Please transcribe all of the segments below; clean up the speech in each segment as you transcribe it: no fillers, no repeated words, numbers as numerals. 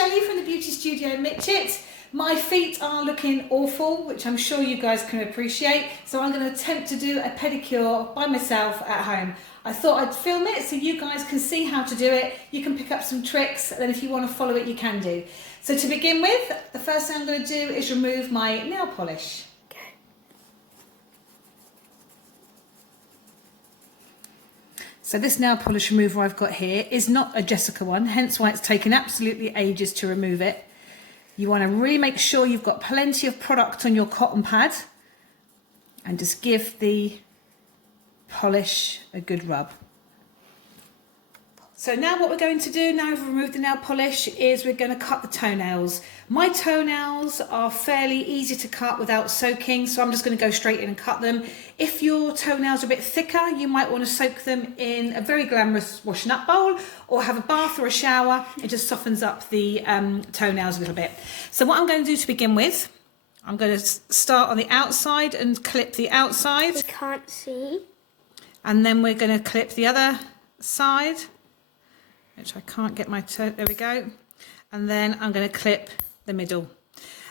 Shelley from the Beauty Studio Mitchett. My feet are looking awful, which I'm sure you guys can appreciate, so I'm going to attempt to do a pedicure by myself at home. I thought I'd film it so you guys can see how to do it. You can pick up some tricks, and then if you want to follow it, you can do. So to begin with, the first thing I'm going to do is remove my nail polish. So this nail polish remover I've got here is not a Jessica one, hence why it's taken absolutely ages to remove it. You want to really make sure you've got plenty of product on your cotton pad and just give the polish a good rub. So now what we're going to do, now we've removed the nail polish, is we're going to cut the toenails. My toenails are fairly easy to cut without soaking, so I'm just going to go straight in and cut them. If your toenails are a bit thicker, you might want to soak them in a very glamorous washing up bowl or have a bath or a shower. It just softens up the toenails a little bit. So what I'm going to do to begin with, I'm going to start on the outside and clip the outside. I can't see. And then we're going to clip the other side, which I can't get my toe, there we go. And then I'm going to clip the middle.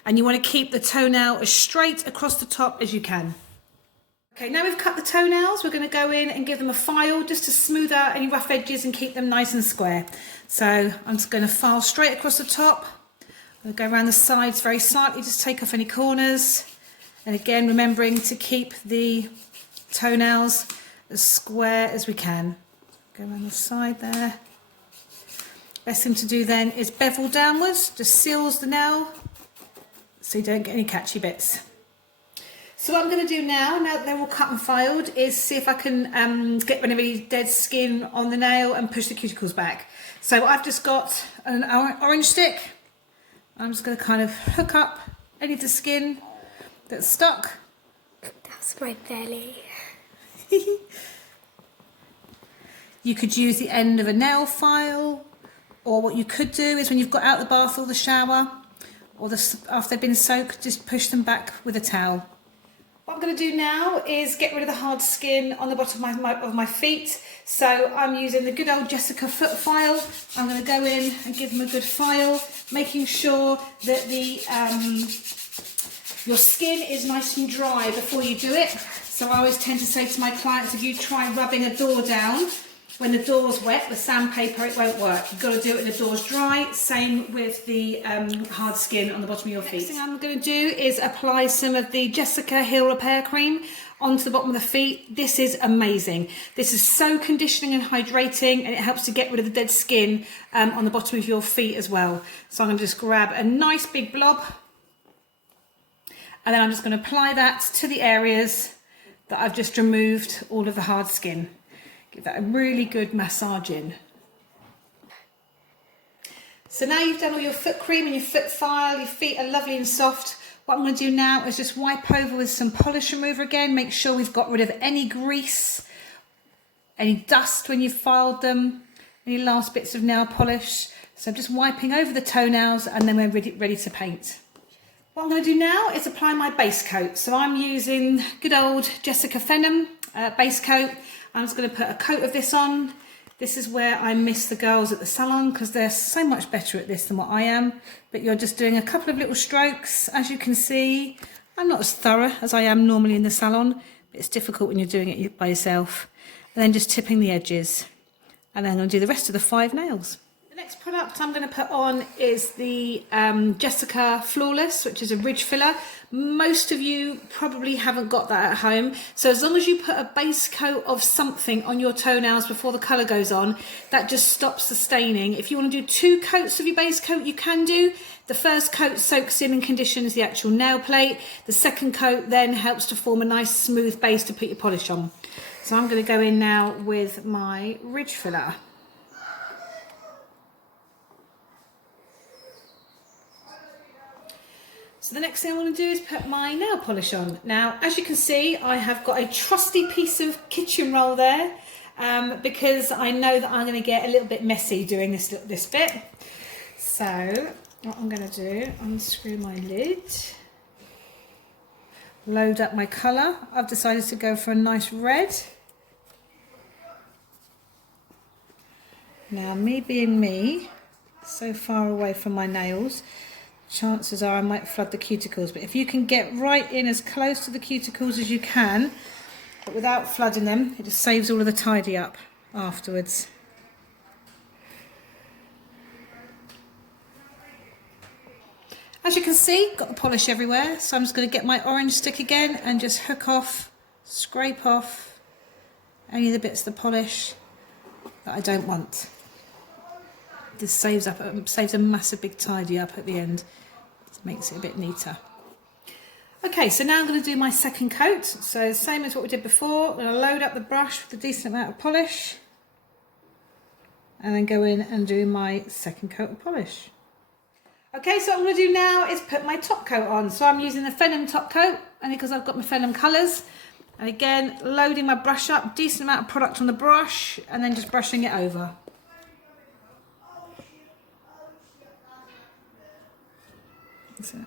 And you want to keep the toenail as straight across the top as you can. Okay, now we've cut the toenails, we're going to go in and give them a file just to smooth out any rough edges and keep them nice and square. So I'm just going to file straight across the top. I'm going to go around the sides very slightly, just take off any corners. And again, remembering to keep the toenails as square as we can. Go around the side there. Best thing to do then is bevel downwards, just seals the nail so you don't get any catchy bits. So what I'm going to do now that they're all cut and filed, is see if I can get rid of any dead skin on the nail and push the cuticles back. So I've just got an orange stick. I'm just going to kind of hook up any of the skin that's stuck. That's my belly. You could use the end of a nail file, or what you could do is when you've got out of the bath or the shower, or after they've been soaked, just push them back with a towel. What I'm going to do now is get rid of the hard skin on the bottom of my feet. So I'm using the good old Jessica foot file. I'm going to go in and give them a good file, making sure that your skin is nice and dry before you do it. So I always tend to say to my clients, if you try rubbing a door down, when the door's wet with sandpaper, it won't work. You've got to do it when the door's dry. Same with the hard skin on the bottom of your feet. Next thing I'm going to do is apply some of the Jessica Heel Repair Cream onto the bottom of the feet. This is amazing. This is so conditioning and hydrating, and it helps to get rid of the dead skin on the bottom of your feet as well. So I'm going to just grab a nice big blob, and then I'm just going to apply that to the areas that I've just removed all of the hard skin. Give that a really good massage in. So now you've done all your foot cream and your foot file, your feet are lovely and soft. What I'm going to do now is just wipe over with some polish remover again. Make sure we've got rid of any grease, any dust when you've filed them, any last bits of nail polish. So I'm just wiping over the toenails, and then we're ready to paint. What I'm going to do now is apply my base coat. So I'm using good old Jessica Fenham base coat. I'm just going to put a coat of this on. This is where I miss the girls at the salon, because they're so much better at this than what I am. But you're just doing a couple of little strokes. As you can see, I'm not as thorough as I am normally in the salon, but it's difficult when you're doing it by yourself. And then just tipping the edges. And then I'm going to do the rest of the 5 nails. The next product I'm going to put on is the Jessica Flawless, which is a ridge filler. Most of you probably haven't got that at home. So as long as you put a base coat of something on your toenails before the colour goes on, that just stops the staining. If you want to do 2 coats of your base coat, you can do. The first coat soaks in and conditions the actual nail plate. The second coat then helps to form a nice smooth base to put your polish on. So I'm going to go in now with my ridge filler. So the next thing I want to do is put my nail polish on. Now, as you can see, I have got a trusty piece of kitchen roll there, because I know that I'm going to get a little bit messy doing this bit. So what I'm going to do, unscrew my lid, load up my colour. I've decided to go for a nice red. Now, me being me, so far away from my nails, chances are I might flood the cuticles. But if you can get right in as close to the cuticles as you can, but without flooding them, it just saves all of the tidy up afterwards. As you can see, got the polish everywhere, so I'm just going to get my orange stick again and just hook off, scrape off any of the bits of the polish that I don't want. This saves a massive big tidy up at the end. It makes it a bit neater. Okay, so now I'm going to do my second coat. So same as what we did before, I'm going to load up the brush with a decent amount of polish and then go in and do my second coat of polish. Okay, so what I'm going to do now is put my top coat on. So I'm using the Phenom top coat, only because I've got my Phenom colours. And again, loading my brush up, decent amount of product on the brush, and then just brushing it over. That's it.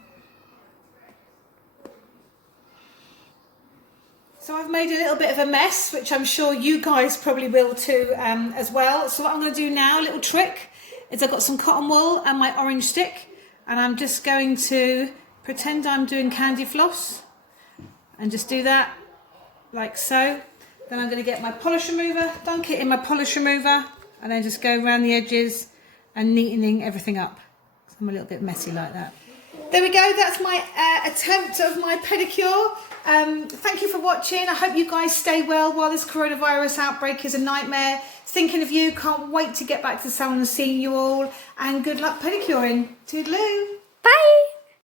So I've made a little bit of a mess, which I'm sure you guys probably will too as well. So what I'm going to do now, a little trick, is I've got some cotton wool and my orange stick. And I'm just going to pretend I'm doing candy floss and just do that like so. Then I'm going to get my polish remover, dunk it in my polish remover, and then just go around the edges and neatening everything up. So I'm a little bit messy like that. There we go, that's my attempt of my pedicure. Thank you for watching. I hope you guys stay well while this coronavirus outbreak is a nightmare. Thinking of you, can't wait to get back to the salon and seeing you all. And good luck pedicuring. Toodaloo. Bye.